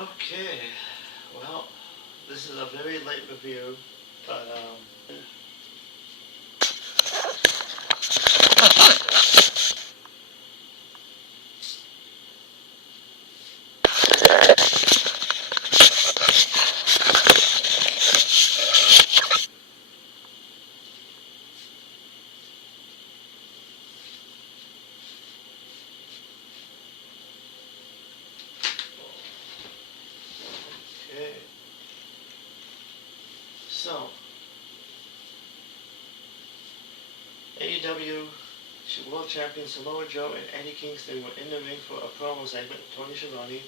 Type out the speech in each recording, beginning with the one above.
Okay, well, this is a very late review, but okay. So, AEW World Champion Samoa Joe and Eddie Kingston were in the ring for a promo segment with Tony Schiavone.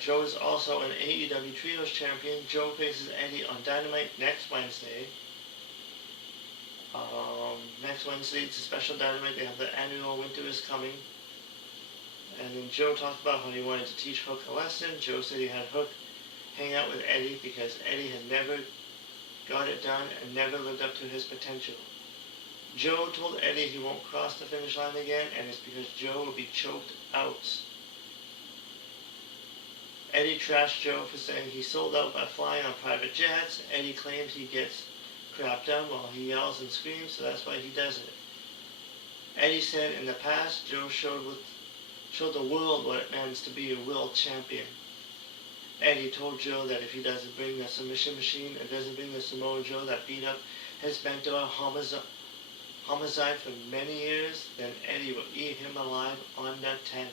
Joe is also an AEW Trios Champion. Joe faces Eddie on Dynamite next Wednesday. Next Wednesday it's a special Dynamite. They have the annual Winter is Coming. And then Joe talked about how he wanted to teach Hook a lesson. Joe said he had Hook hang out with Eddie because Eddie had never got it done and never lived up to his potential. Joe told Eddie he won't cross the finish line again, and it's because Joe will be choked out. Eddie trashed Joe for saying he sold out by flying on private jets. Eddie claims he gets crap done while he yells and screams, so that's why he does it. Eddie said in the past, Joe showed the world what it means to be a world champion. Eddie told Joe that if he doesn't bring the submission machine and doesn't bring the Samoa Joe that beat up his mentor Homicide for many years, then Eddie will eat him alive on the 10.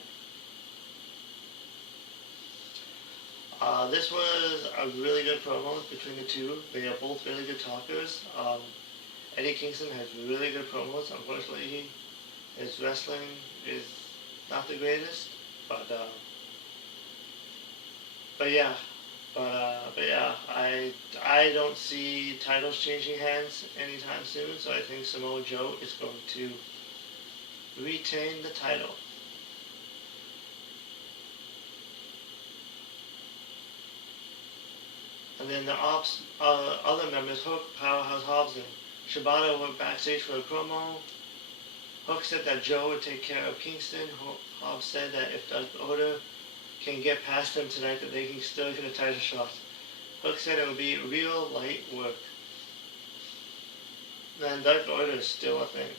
This was a really good promo between the two. They are both really good talkers. Eddie Kingston has really good promos. Unfortunately, his wrestling is not the greatest, but yeah, I don't see titles changing hands anytime soon, so I think Samoa Joe is going to retain the title. And then the other members, Hook, Powerhouse Hobbs, and Shibata were backstage for a promo. Hook said that Joe would take care of Kingston. Hobbs said that if Doug Oda can get past him tonight, that they can still get a title shot. Hook said it would be real light work. Then Doug Oda is still a thing.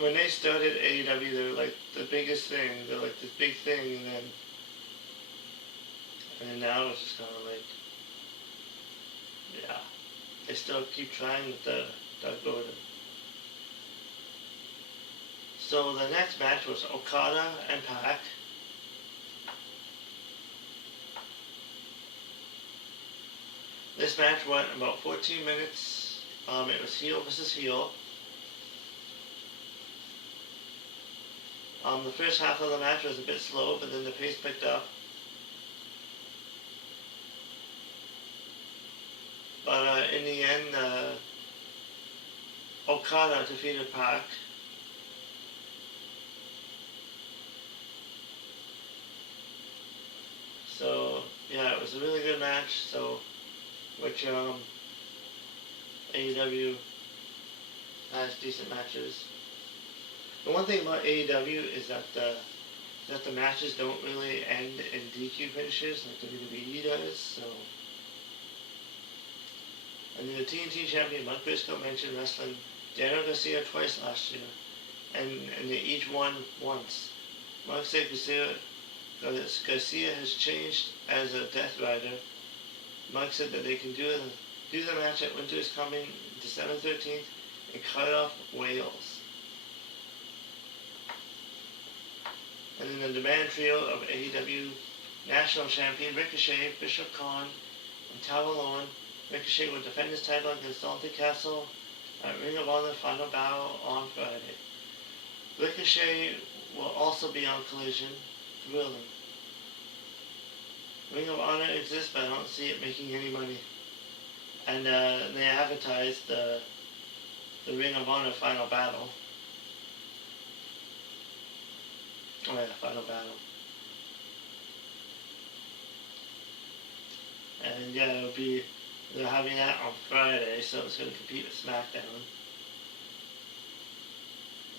When they started AEW, they were like the biggest thing. They're like this big thing, and then now it's just kind of like, yeah, they still keep trying with the Doug Oda. So the next match was Okada and Pac. This match went about 14 minutes. It was heel versus heel. The first half of the match was a bit slow, but then the pace picked up. But in the end, Okada defeated Pac. So yeah, it was a really good match. So, which AEW has decent matches. The one thing about AEW is that the matches don't really end in DQ finishes like WWE does. So, and then the TNT champion Mark Briscoe mentioned wrestling Daniel Garcia twice last year, and they each won once. Mark said Garcia has changed as a Death Rider. Mark said that they can do the match at Winter is Coming December 13th in Cardiff, Wales. And then the demand trio of AEW National Champion Ricochet, Bishop Khan, and Tavalon. Ricochet will defend his title against Dalton Castle at Ring of Honor Final Battle on Friday. Ricochet will also be on Collision. Thrilling. Ring of Honor exists, but I don't see it making any money. And they advertised the Ring of Honor Final Battle. Oh yeah, Final Battle. And yeah, they're having that on Friday, so it's going to compete with SmackDown.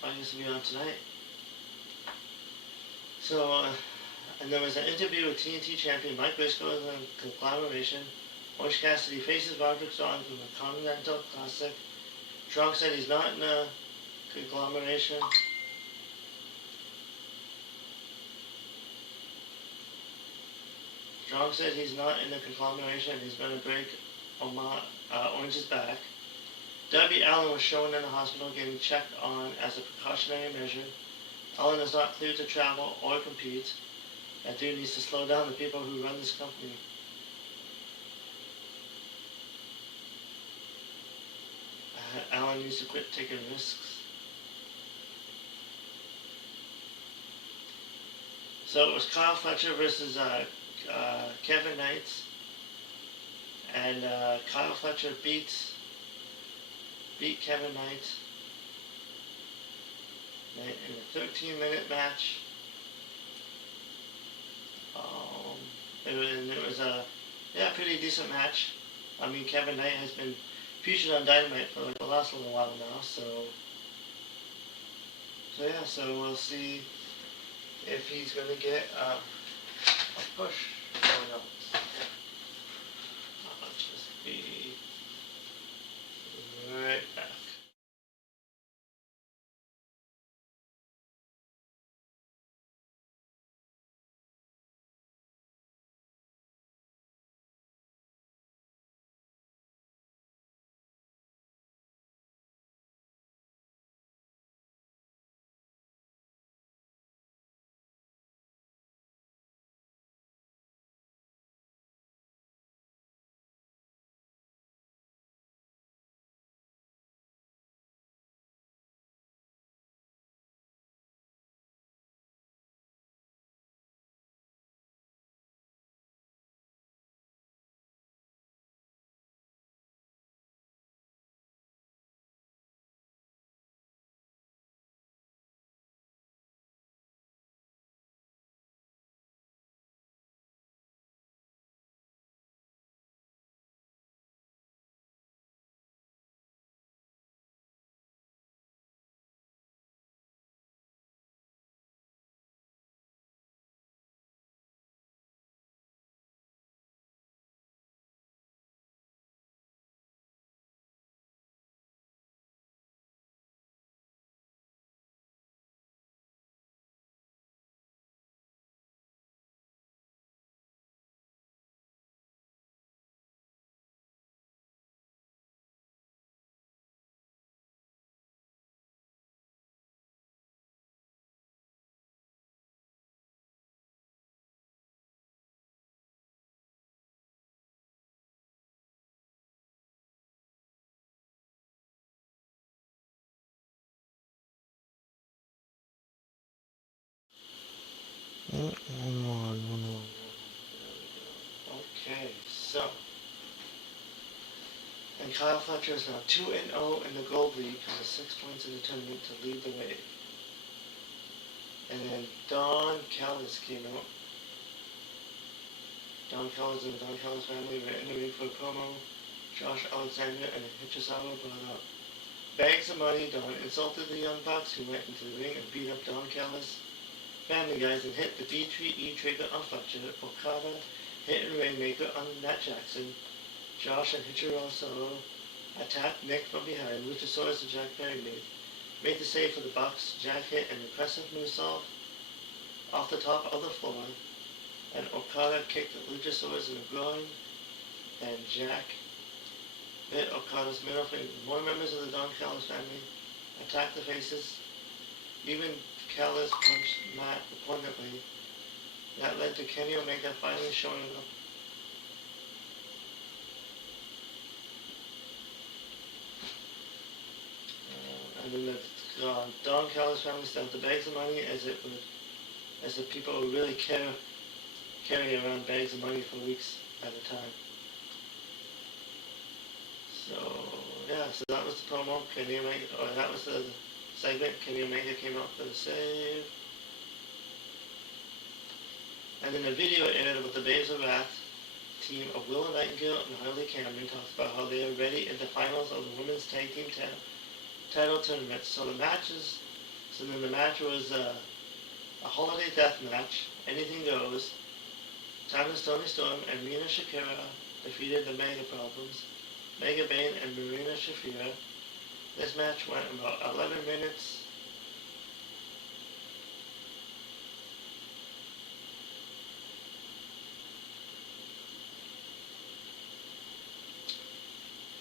I guess it'll be on tonight. And there was an interview with TNT champion Mike Briscoe in the conglomeration. Orange Cassidy faces Roderick Strong in the Continental Classic. Strong said he's not in the conglomeration. Strong said he's not in the conglomeration and he's going to break Orange's back. Darby Allin was shown in the hospital getting checked on as a precautionary measure. Allin is not cleared to travel or compete. That dude needs to slow down the people who run this company. Allin needs to quit taking risks. So it was Kyle Fletcher versus Kevin Knight. And Kyle Fletcher beat Kevin Knight in a 13-minute match. It was a pretty decent match. I mean, Kevin Knight has been featured on Dynamite for like the last little while now, so we'll see if he's gonna get a push or not. I'll just be right back. Okay, so and Kyle Fletcher is now 2-0 in the Gold League with 6 points in the tournament to lead the way. And then Don Callis came out. Don Callis and the Don Callis family were in the ring for a promo. Josh Alexander and Hichisawa brought up bags of money. Don insulted the Young Bucks, who went into the ring and beat up Don Callis. Family Guys and hit the D3E trigger on Fletcher. Okada hit and Rainmaker on Matt Jackson. Josh and Hichisawa attacked Nick from behind. Luchasaurus and Jack Perry made the save for the Bucks. Jack hit an impressive moonsault off the top of the floor, and Okada kicked the Luchasaurus in the groin, and Jack bit Okada's middle finger. More members of the Don Callis family attacked the faces. Even Callis punched Matt abundantly. That led to Kenny Omega finally showing up. And then the Don Callis family stuffed the bags of money as the people who really carry around bags of money for weeks at a time. So that was the promo. Kenny Omega, that was the segment. Kenny Omega came out for the save. And then the video aired with the Babes of Wrath team of Willow Nightingale and Harley Cameron talks about how they are ready in the finals of the Women's Tag Team title tournament. So the match was a holiday death match, anything goes. Timeless Tony Storm and Mina Shakira defeated the Mega Problems, Mega Bane and Marina Shafira. This match went about 11 minutes.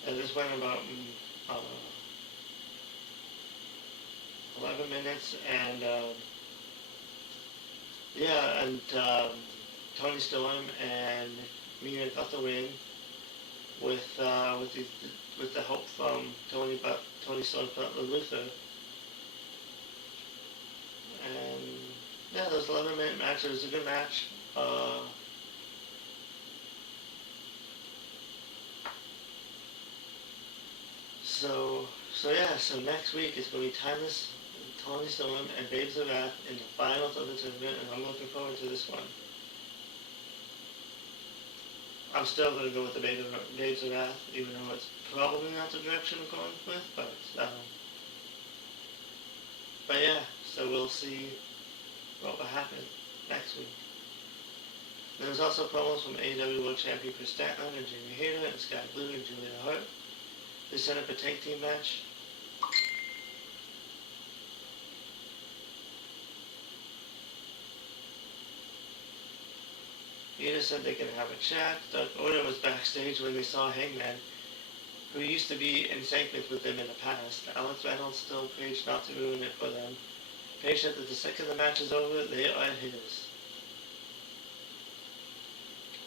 And this went about uh, 11 minutes, and Tony Storm and Mina got the win with the help from Tony Storm's butler Luther. And yeah, it was 11-minute match. It was a good match. So next week it's going to be Timeless, Tony Storm, and Babes of Wrath in the finals of the tournament, and I'm looking forward to this one. I'm still going to go with the Babes of Wrath, even though it's probably not the direction I'm going with, but yeah, so we'll see what will happen next week. There's also promos from AEW World Champion Chris Statlander and Jamie Hayter and Sky Blue and Julia Hart. They set up a tag team match. Hayter said they can have a chat. Dark Order was backstage when they saw Hangman, who used to be in segments with them in the past. Alex Reynolds told Paige not to ruin it for them. Paige said that the second the match is over, they are his.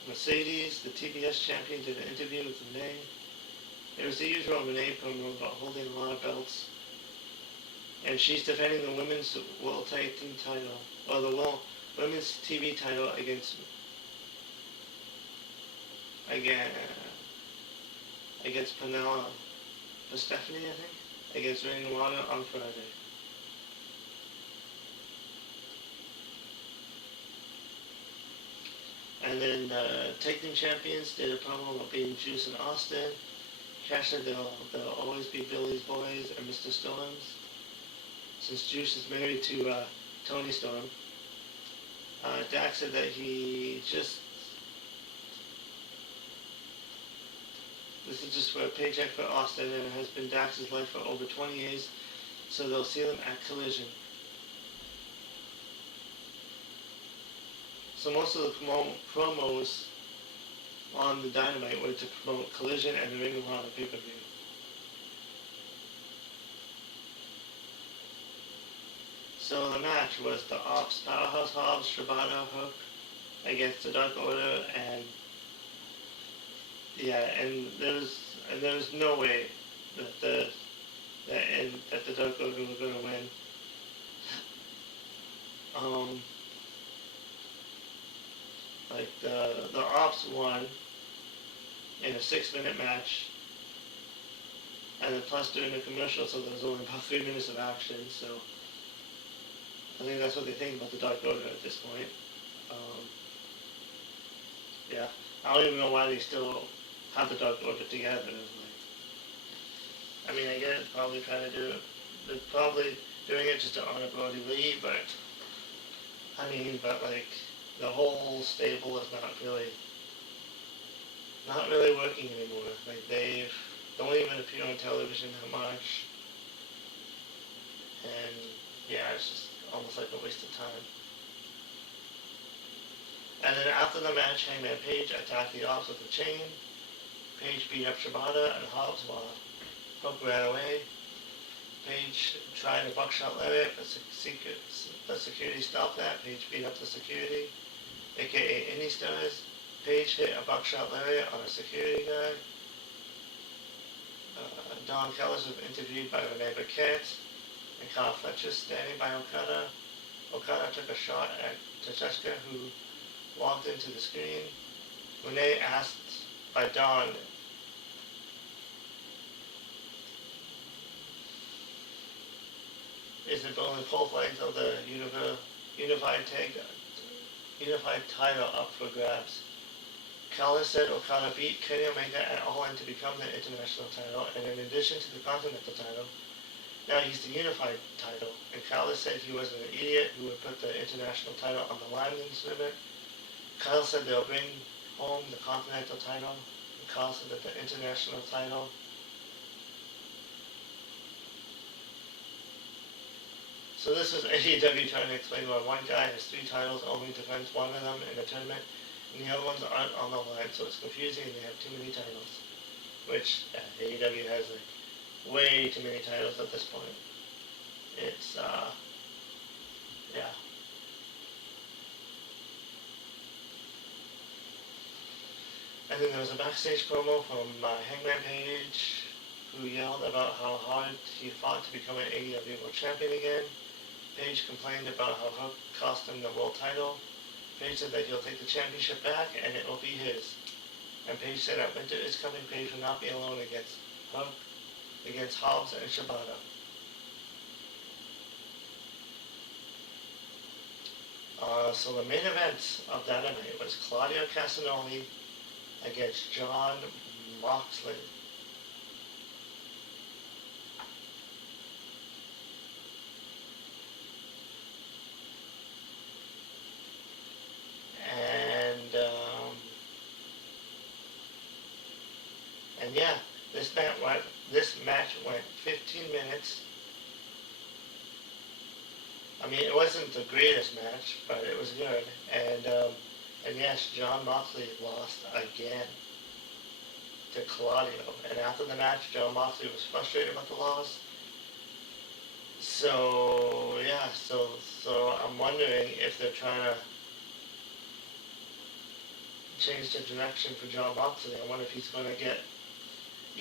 Mercedes, the TBS champion, did an interview with Renee. It was the usual Renee promo about holding a lot of belts. And she's defending the women's World Tag Team title, or the women's TV title against Penela for Stephanie, I think, against Rain Water on Friday. And then the Tag Team Champions did a promo about being Juice and Austin. Cash said they'll always be Billy's boys and Mr. Storm's. Since Juice is married to Tony Storm, Dax said that this is just for a paycheck for Austin, and it has been Dax's life for over 20 years, so they'll see them at Collision. So most of the promos on the Dynamite were to promote Collision and the Ring of Honor pay-per-view. So the match was the Ops, Powerhouse Hobbs, Shibata, Hook against the Dark Order, and there was no way that the Dark Order were going to win. The Ops won in a 6-minute match, and then plus during the commercial, so there was only about 3 minutes of action. So I think that's what they think about the Dark Order at this point. I don't even know why they still have the Dark Order together. I mean, I get it, probably trying to do it. They're probably doing it just to honor Brody Lee, but the whole stable is not really working anymore. Like, they don't even appear on television that much, and yeah, it's just almost like a waste of time. And then after the match, Hangman Page attacked the Ops with a chain. Page beat up Shibata and Hobbs while Hook ran away. Page tried a buckshot lariat, but the security stopped that. Page beat up the security, aka Indie Stars. Page hit a buckshot lariat on a security guard. Don Callis was interviewed by Renee Paquette, and Kyle Fletcher standing by Okada. Okada took a shot at Tacheshka, who walked into the screen. Renee asked by Don is it only both legs of the unified title up for grabs. Callis said Okada beat Kenny Omega at All In to become the international title, and in addition to the Continental title, Now he's the unified title, and Kyle said he was an idiot who would put the international title on the line in this tournament. Kyle said they'll bring home the continental title, and Kyle said that the international title. So this was AEW trying to explain why one guy has 3 titles, only defends one of them in a tournament, and the other ones aren't on the line, so it's confusing and they have too many titles. Which, AEW has like way too many titles at this point. It's, yeah. And then there was a backstage promo from Hangman Page, who yelled about how hard he fought to become an AEW World Champion again. Page complained about how Hook cost him the world title. Page said that he'll take the championship back and it will be his. And Page said that winter is coming, Page will not be alone against Hook, against Hobbs and Shibata. So the main event of Dynamite was Claudio Castagnoli against Jon Moxley. And yeah, this match went 15 minutes. I mean, it wasn't the greatest match, but it was good. And yes, Jon Moxley lost again to Claudio. And after the match, Jon Moxley was frustrated about the loss. So yeah, so I'm wondering if they're trying to change the direction for Jon Moxley. I wonder if he's going to get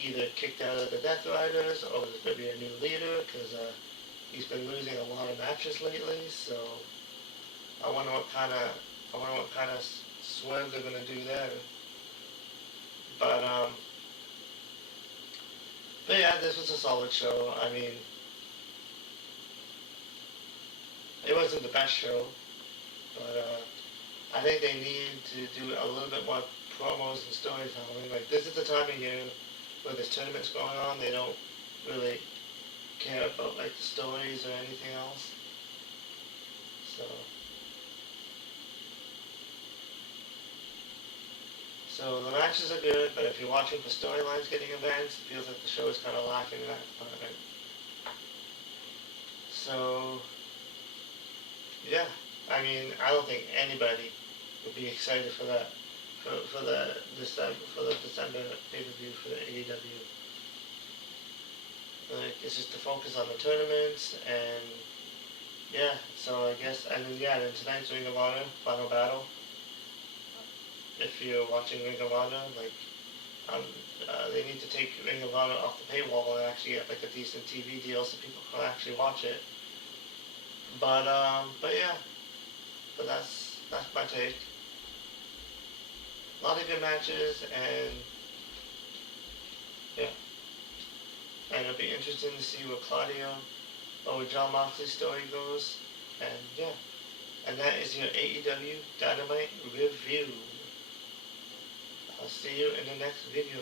either kicked out of the Death Riders or there's going to be a new leader, because he's been losing a lot of matches lately. So I wonder what kind of swerve they're going to do there. But yeah, this was a solid show. I mean, it wasn't the best show, but I think they need to do a little bit more promos and storytelling. Like, this is the time of year where there's tournaments going on. They don't really care about like the stories or anything else. So the matches are good, but if you're watching for storylines getting advanced, it feels like the show is kind of lacking in that department. So yeah, I mean, I don't think anybody would be excited for that for the December pay-per-view for the AEW. Like, it's just to focus on the tournaments, and yeah, so I guess, and then yeah, then tonight's Ring of Honor Final Battle. If you're watching Ring of Honor, like, they need to take Ring of Honor off the paywall and actually get like a decent TV deal so people can actually watch it. But yeah, but that's my take. A lot of good matches, and yeah, and it'll be interesting to see where Jon Moxley's story goes, and yeah, and that is your AEW Dynamite review. I'll see you in the next video.